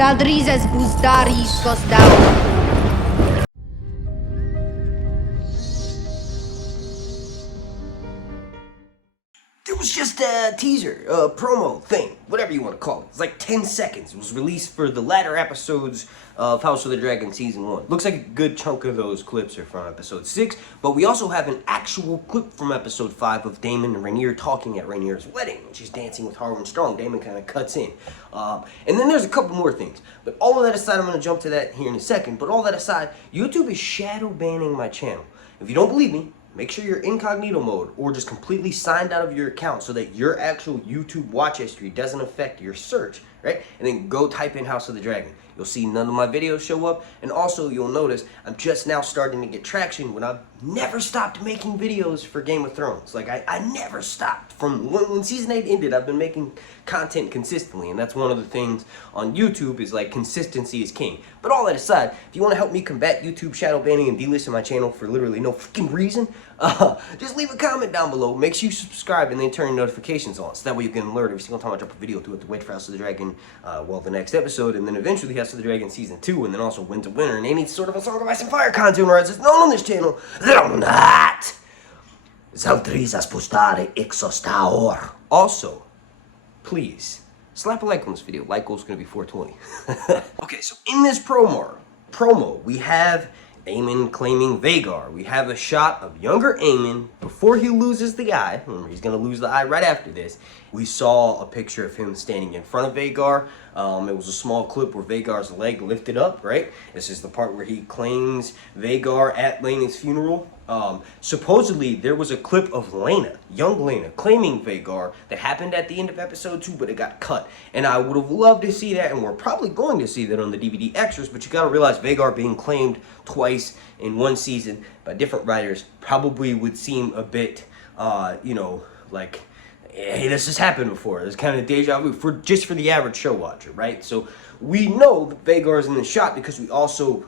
Zaldrizes buzdaris kosdau. It was just a teaser, a promo thing, whatever you want to call it. It's like 10 seconds. It was released for the latter episodes of House of the Dragon Season 1. Looks like a good chunk of those clips are from Episode 6, but we also have an actual clip from Episode 5 of Daemon and Rhaenyra talking at Rhaenyra's wedding. She's dancing with Harwin Strong. Daemon kind of cuts in. And then there's a couple more things. But all of that aside, I'm going to jump to that here in a second, but all that aside, YouTube is shadow banning my channel. If you don't believe me, make sure you're incognito mode or just completely signed out of your account so that your actual YouTube watch history doesn't affect your search, right? And then go type in House of the Dragon. You'll see none of my videos show up, and also you'll notice I'm just now starting to get traction when I've never stopped making videos for Game of Thrones. Like, I never stopped. From when Season 8 ended, I've been making content consistently, and that's one of the things on YouTube is, like, consistency is king. But all that aside, if you want to help me combat YouTube shadow banning and delisting my channel for literally no freaking reason, just leave a comment down below. Make sure you subscribe and then turn your notifications on, so that way you can alert every single time I drop a video to it to wait for House of the Dragon, the next episode, and then eventually House of the Dragon Season 2, and then also Winds of Winter, and any sort of a Song of Ice and Fire content where it's known on this channel that I'm not Zaldrizas postare exostaur. Also, please, slap a like on this video. Like goal is going to be 420. Okay, so in this promo, we have Aemon claiming Vhagar. We have a shot of younger Aemon before he loses the eye. Remember, he's going to lose the eye right after this. We saw a picture of him standing in front of Vhagar. It was a small clip where Vhagar's leg lifted up, right? This is the part where he claims Vhagar at Laena's funeral. Supposedly, there was a clip of Laena, young Laena, claiming Vhagar that happened at the end of episode 2, but it got cut. And I would have loved to see that, and we're probably going to see that on the DVD extras, but you gotta realize Vhagar being claimed twice in one season by different writers probably would seem a bit, like, hey, this has happened before. It's kind of deja vu for the average show watcher, right? So we know that Vhagar is in the shot because we also,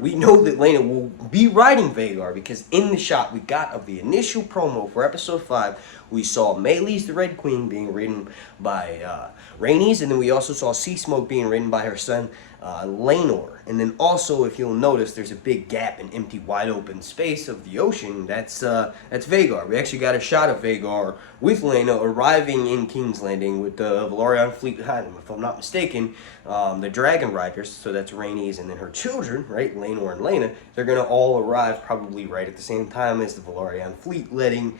we know that Laena will be riding Vhagar because in the shot we got of the initial promo for episode 5, we saw Meleys the Red Queen being ridden by Rhaenys, and then we also saw Sea Smoke being ridden by her son Laenor. And then also, if you'll notice, there's a big gap and empty, wide open space of the ocean. That's Vhagar. We actually got a shot of Vhagar with Laena arriving in King's Landing with the Velaryon fleet behind him. If I'm not mistaken, the Dragon Riders, so that's Rhaenys and then her children, right, Laenor and Laena, they're gonna all arrive probably right at the same time as the Velaryon fleet, letting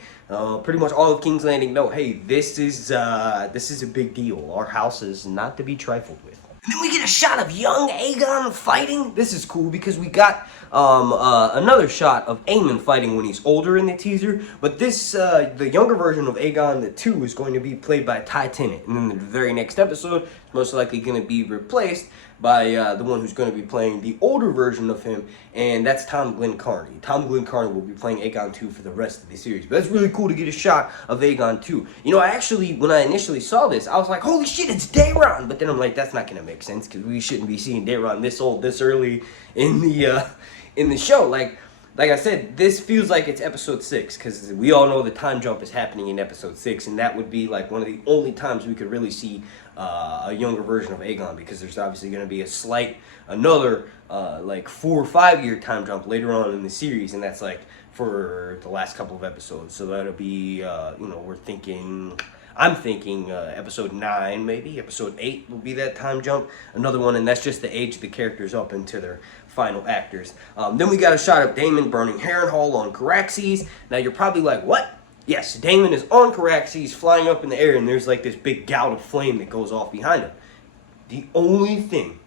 pretty much all of King's Landing know, hey, this is a big deal. Our house is not to be trifled with. And then we get a shot of young Aegon fighting. This is cool because we got another shot of Aemon fighting when he's older in the teaser. But this, the younger version of Aegon the 2 is going to be played by Ty Tennant. And then the very next episode, it's most likely going to be replaced by the one who's going to be playing the older version of him, and that's Tom Glencairn. Tom Glencairn will be playing Aegon 2 for the rest of the series. But that's really cool to get a shot of Aegon 2. You know, I actually, when I initially saw this, I was like, holy shit, it's Daemon! But then I'm like, that's not going to make sense, because we shouldn't be seeing Daemon this old, this early in the show. Like I said, this feels like it's episode 6, because we all know the time jump is happening in episode 6, and that would be like one of the only times we could really see a younger version of Aegon, because there's obviously going to be another like 4 or 5 year time jump later on in the series, and that's like for the last couple of episodes. So that'll be, I'm thinking episode 9, maybe episode 8 will be that time jump. Another one, and that's just to age the characters up into their final actors. Then we got a shot of Daemon burning Harrenhal on Caraxes. Now you're probably like, what? Yes, Daemon is on Caraxes, flying up in the air, and there's like this big gout of flame that goes off behind him. The only thing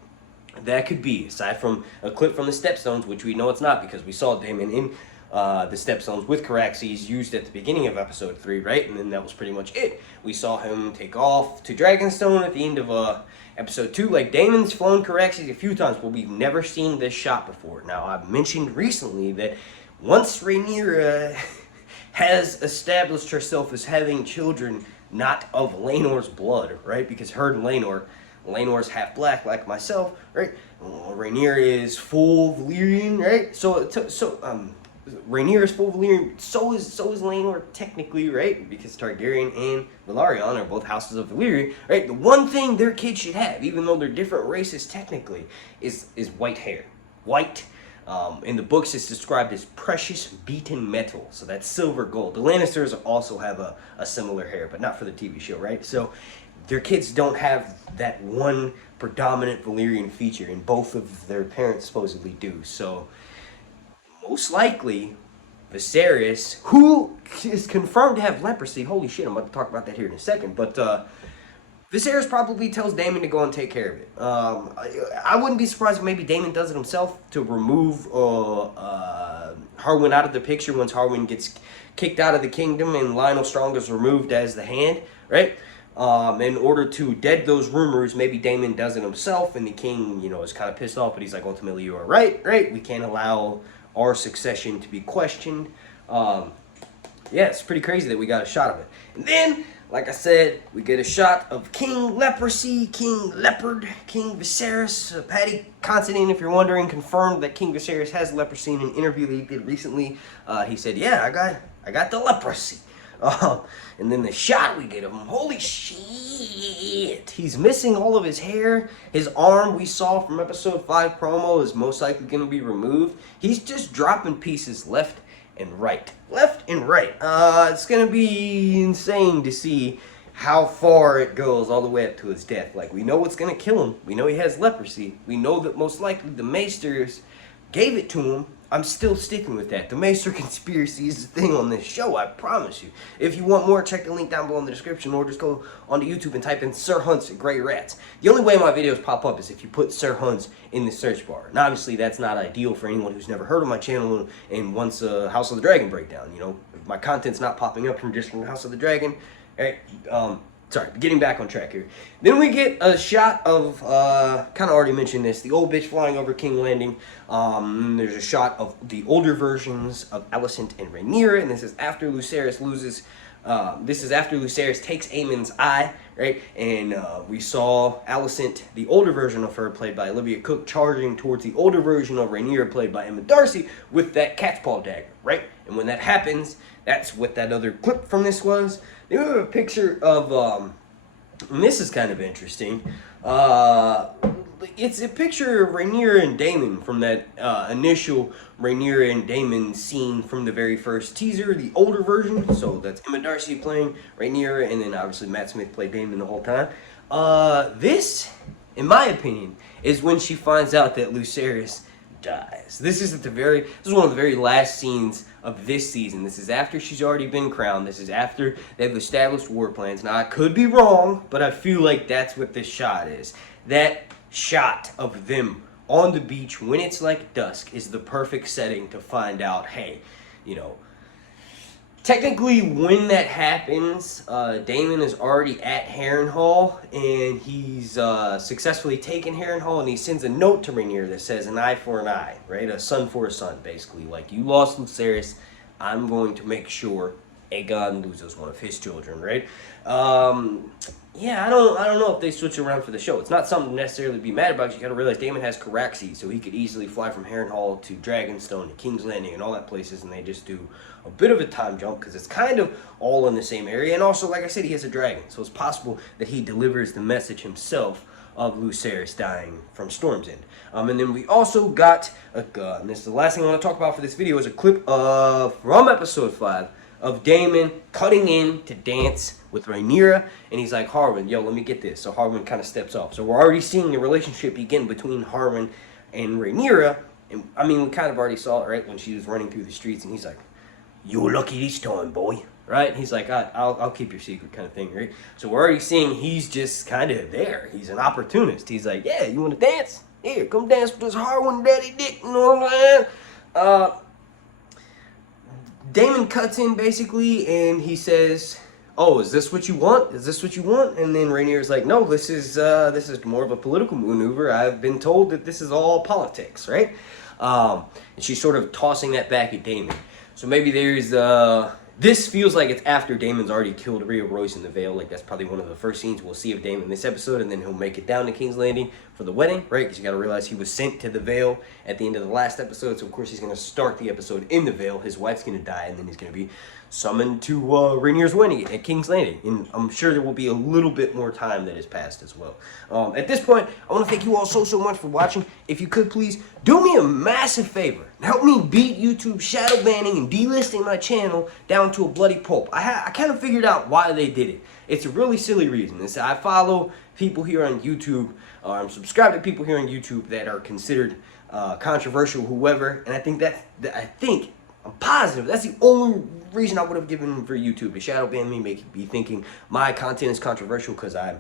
that could be, aside from a clip from the Stepstones, which we know it's not because we saw Daemon in the Stepstones with Caraxes used at the beginning of episode 3, right? And then that was pretty much it. We saw him take off to Dragonstone at the end of episode 2. Like, Daemon's flown Caraxes a few times, but we've never seen this shot before. Now, I've mentioned recently that once Rhaenyra has established herself as having children not of Laenor's blood, right? Because her and Laenor's half black like myself, right? Rhaenyra is full Valyrian, right? So Rhaenyra is full Valyrian. So is Laenor technically, right? Because Targaryen and Velaryon are both houses of Valyria, right? The one thing their kids should have, even though they're different races technically, is white hair. White. In the books, it's described as precious beaten metal. So that's silver gold. The Lannisters also have a similar hair, but not for the TV show, right? So their kids don't have that one predominant Valyrian feature, and both of their parents supposedly do. So most likely, Viserys, who is confirmed to have leprosy, holy shit, I'm about to talk about that here in a second, but Viserys probably tells Daemon to go and take care of it. I wouldn't be surprised if maybe Daemon does it himself to remove Harwin out of the picture once Harwin gets kicked out of the kingdom and Lionel Strong is removed as the hand, right? In order to dead those rumors, maybe Daemon does it himself, and the king, you know, is kind of pissed off, but he's like, ultimately, you are right? We can't allow our succession to be questioned. Yeah, it's pretty crazy that we got a shot of it. And then, like I said, we get a shot of King Leprosy, King Leopard, King Viserys. Patty Considine, if you're wondering, confirmed that King Viserys has leprosy in an interview that he did recently. He said, yeah, I got the leprosy. And then the shot we get of him, holy shit, he's missing all of his hair. His arm we saw from episode 5 promo is most likely going to be removed. He's just dropping pieces left and right. It's going to be insane to see how far it goes all the way up to his death. Like, we know what's going to kill him. We know he has leprosy. We know that most likely the Maesters gave it to him. I'm still sticking with that. The Maester conspiracy is the thing on this show, I promise you. If you want more, check the link down below in the description, or just go onto YouTube and type in Sir Hunt's Grey Rats. The only way my videos pop up is if you put Sir Hunt's in the search bar. And obviously that's not ideal for anyone who's never heard of my channel and wants a House of the Dragon breakdown. You know, if my content's not popping up from House of the Dragon, right? Sorry, getting back on track here. Then we get a shot of, kind of already mentioned this, the old bitch flying over King Landing. There's a shot of the older versions of Alicent and Rhaenyra, and this is after Lucerys loses, after Lucerys takes Aemon's eye, right? And we saw Alicent, the older version of her, played by Olivia Cooke, charging towards the older version of Rhaenyra, played by Emma Darcy, with that cat's paw dagger, right? And when that happens, that's what that other clip from this was. They have a picture of, and this is kind of interesting. It's a picture of Rhaenyra and Daemon from that initial Rhaenyra and Daemon scene from the very first teaser, the older version. So that's Emma Darcy playing Rhaenyra, and then obviously Matt Smith played Daemon the whole time. This, in my opinion, is when she finds out that Lucerys dies. This is one of the very last scenes of this season. This is after she's already been crowned. This is after they've established war plans. Now, I could be wrong, but I feel like that's what this shot is. That shot of them on the beach when it's like dusk is the perfect setting to find out, hey, you know, technically when that happens, Daemon is already at Harrenhal, and he's successfully taken Harrenhal, and he sends a note to Rhaenyra that says an eye for an eye, right? A son for a son, basically. Like, you lost Lucerys, I'm going to make sure Aegon loses one of his children, right? Yeah, I don't know if they switch around for the show. It's not something to necessarily be mad about. You gotta realize Daemon has Caraxes, so he could easily fly from Harrenhal to Dragonstone to King's Landing and all that places, and they just do a bit of a time jump because it's kind of all in the same area. And also, like I said, he has a dragon, so it's possible that he delivers the message himself of Lucerys dying from Storm's End. And then we also got, and this is the last thing I want to talk about for this video, is a clip from episode 5 of Daemon cutting in to dance with Rhaenyra, and he's like, Harwin, yo, let me get this. So Harwin kind of steps off. So we're already seeing the relationship begin between Harwin and Rhaenyra, and I mean, we kind of already saw it, right, when she was running through the streets, and he's like, you're lucky this time, boy, right? And he's like, I'll keep your secret, kind of thing, right? So we're already seeing he's just kind of there. He's an opportunist. He's like, yeah, you want to dance? Here, come dance with this Harwin daddy dick, you know what I'm saying? Daemon cuts in, basically, and he says, oh, is this what you want? Is this what you want? And then Rhaenyra's like, no, this is more of a political maneuver. I've been told that this is all politics, right? And she's sort of tossing that back at Daemon. So maybe there's, this feels like it's after Daemon's already killed Rhea Royce in the Vale. Like, that's probably one of the first scenes we'll see of Daemon in this episode, and then he'll make it down to King's Landing. for the wedding, right? Because you got to realize he was sent to the Vale at the end of the last episode. So, of course, he's going to start the episode in the Vale. His wife's going to die, and then he's going to be summoned to Rhaenyra's wedding at King's Landing. And I'm sure there will be a little bit more time that has passed as well. At this point, I want to thank you all so much for watching. If you could, please do me a massive favor. Help me beat YouTube shadow banning and delisting my channel down to a bloody pulp. I kind of figured out why they did it. It's a really silly reason. I follow people here on YouTube, or I'm subscribed to people here on YouTube that are considered controversial, whoever, and I'm positive that's the only reason I would have given for YouTube to shadow ban me, make me thinking my content is controversial because I'm,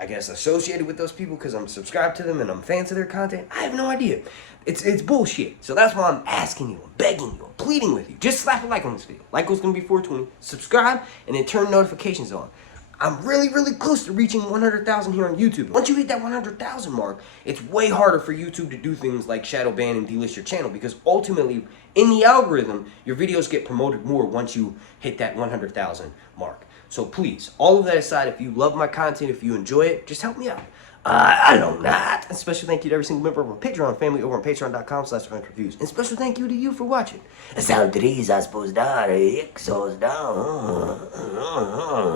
I guess, associated with those people because I'm subscribed to them and I'm fans of their content. I have no idea. It's bullshit. So that's why I'm asking you, I'm begging you, I'm pleading with you. Just slap a like on this video. Like was going to be 420. Subscribe and then turn notifications on. I'm really close to reaching 100,000 here on YouTube. Once you hit that 100,000 mark, it's way harder for YouTube to do things like shadow ban and delist your channel because ultimately, in the algorithm, your videos get promoted more once you hit that 100,000 mark. So please, all of that aside, if you love my content, if you enjoy it, just help me out. I don't know. And special thank you to every single member of our Patreon family over on patreon.com/reviews. And special thank you to you for watching.